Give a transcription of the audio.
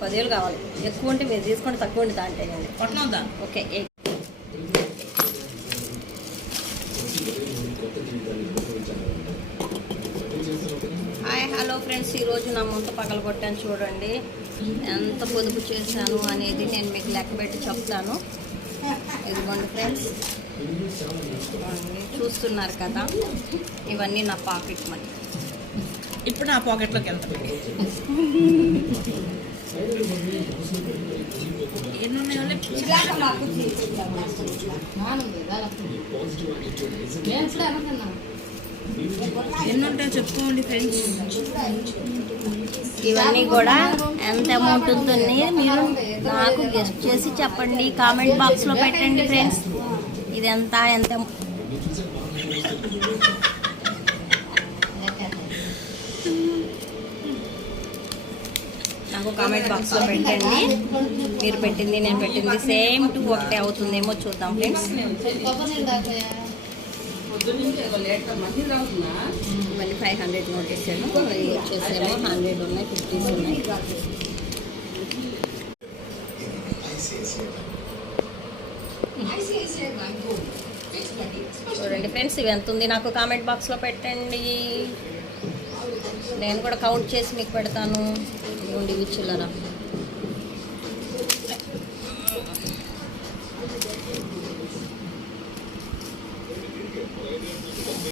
10,000 కావాలి. ఎక్కువ ఉంటే మీరు తీసుకోండి, తక్కువ ఉంటే దాంట్లో కొట్టనవుదా? ఓకే. హాయ్ హలో ఫ్రెండ్స్, ఈరోజు నా ముంత పగలగొట్టాను చూడండి. ఎంత పొదుపు చేశాను అనేది నేను మీకు లెక్క పెట్టి చెప్తాను. ఇదిగోండి ఫ్రెండ్స్, చూస్తున్నారు కదా, ఇవన్నీ నా పాకెట్ మనీ. ఇప్పుడు నా పాకెట్లోకి వెళ్తాను. ఎన్నుంటాయో చెప్పుకోండి ఫ్రెండ్స్. ఇవన్నీ కూడా ఎంత అమౌంట్ ఉంటుందని మీరు నాకు గెస్ట్ చేసి చెప్పండి, కామెంట్ బాక్స్లో పెట్టండి ఫ్రెండ్స్. ఇది ఎంత నాకు కామెంట్ బాక్స్లో పెట్టండి. మీరు పెట్టింది నేను పెట్టింది సేమ్ టు ఒకటే అవుతుందేమో చూద్దాం ఫ్రెండ్స్. మళ్ళీ 500 నోట్ ఇచ్చాను. ఇది వచ్చేసేమో 100 ఉన్నాయి, 50s ఉన్నాయి. చూడండి ఫ్రెండ్స్, ఇవి ఎంత ఉంది నాకు కామెంట్ బాక్స్లో పెట్టండి. నేను కూడా కౌంట్ చేసి మీకు పెడతాను. ఇవి చిల్లర